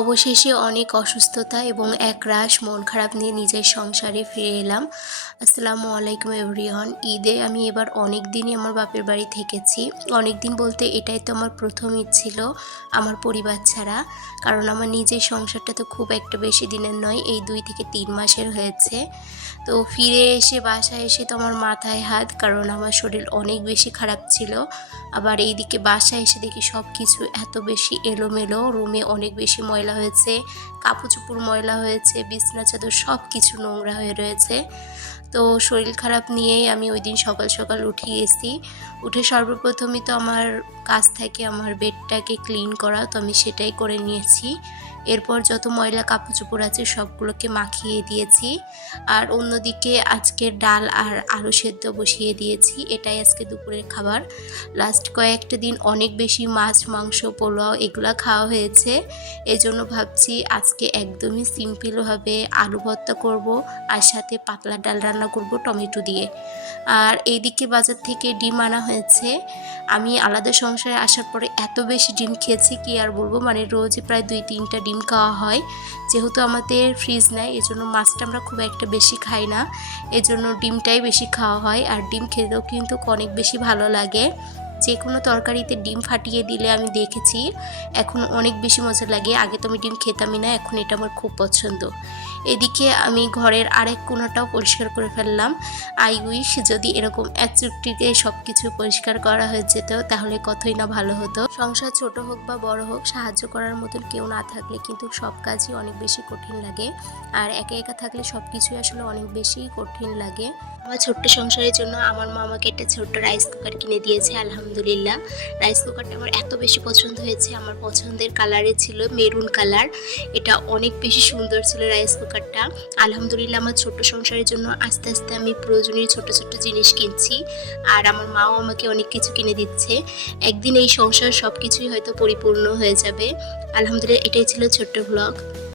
অবশেষে অনেক অসুস্থতা এবং একরাশ মন খারাপ নিয়ে নিজের সংসারে ফিরে এলাম। আসসালামু আলাইকুম এভরিওয়ান। ঈদে আমি এবার অনেক দিনই আমার বাপের বাড়ি থেকেছি। অনেক দিন বলতে এটাই তো আমার প্রথম ঈদ ছিল আমার পরিবার ছাড়া। কারণ আমার নিজের সংসারটা তো খুব একটা বেশি দিনের নয়, এই 2 থেকে 3 মাসের হয়েছে। তো ফিরে এসে বাসায় এসে তো আমার মাথায় হাত, কারণ আমার শরীর অনেক বেশি খারাপ ছিল। আবার এইদিকে বাসায় এসে দেখি সব কিছু এত বেশি এলোমেলো, রুমে অনেক বেশি ময়লা হয়েছে, কাপড় চোপড় ময়লা হয়েছে, বিছনা চাদর সব কিছু নোংরা হয়ে রয়েছে। তো শরীর খারাপ নিয়েই আমি ওই দিন সকাল সকাল উঠে গেছি। উঠে সর্বপ্রথমই তো আমার কাজ থাকে আমার বেডটাকে ক্লিন করা, তো আমি সেটাই করে নিয়েছি। এরপর যত ময়লা কাপড় চোপড় আছে সবগুলোকে মাখিয়ে দিয়েছি। আর অন্যদিকে আজকে ডাল আর আলু সেদ্ধ বসিয়ে দিয়েছি, এটাই আজকে দুপুরের খাবার। লাস্ট কয়েকটা দিন অনেক বেশি মাছ মাংস পোলাও এগুলো খাওয়া হয়েছে, এজন্য ভাবছি আজকে একদমই সিম্পলভাবে আলু ভর্তা করব আর সাথে পাতলা ডাল রান্না করব টমেটো দিয়ে। আর এইদিকে বাজার থেকে ডিম আনা হয়েছে। আমি আলাদা সংসারে আসার পরে এত বেশি ডিম খেয়েছি কি আর বলবো, মানে রোজ প্রায় 2-3টা ডিম খাওয়া হয়। যেহেতু আমাদের ফ্রিজ নাই, এজন্য মাছটা আমরা খুব একটা বেশি খাই না, এজন্য ডিমটাই বেশি খাওয়া হয়। আর ডিম খেতেও কিন্তু অনেক বেশি ভালো লাগে। যে কোনো তরকারিতে ডিম ফাটিয়ে দিলে আমি দেখেছি এখন অনেক বেশি মজা লাগে। আগে তো আমি ডিম খেতামই না, এখন এটা আমার খুব পছন্দ। এদিকে আমি ঘরের আরেক কোণাটাও পরিষ্কার করে ফেললাম। আই উইশ যদি এরকম এক চুটকিতে সব কিছু পরিষ্কার করা হয়ে যেত তাহলে কতই না ভালো হতো। সংসার ছোট হোক বা বড় হোক, সাহায্য করার মতন কেউ না থাকলে কিন্তু সব কাজই অনেক বেশি কঠিন লাগে। আর একা একা থাকলে সব কিছুই আসলে অনেক বেশি কঠিন লাগে। আমার ছোট্ট সংসারের জন্য আমার মা আমাকে একটা ছোট্ট রাইস কুকার কিনে দিয়েছে, আলহামদুলিল্লাহ। রাইস কুকারটা আমার এত বেশি পছন্দ হয়েছে, আমার পছন্দের কালারে ছিল মেরুন কালার। এটা অনেক বেশি সুন্দর ছিল রাইস কুকারটা। আলহামদুলিল্লাহ আমার ছোট্ট সংসারের জন্য আস্তে আস্তে আমি প্রয়োজনীয় ছোট ছোট জিনিস কিনছি, আর আমার মাও আমাকে অনেক কিছু কিনে দিচ্ছে। একদিন এই সংসার সব কিছুই হয়তো পরিপূর্ণ হয়ে যাবে। আলহামদুলিল্লাহ, এটাই ছিল ছোট্ট ব্লগ।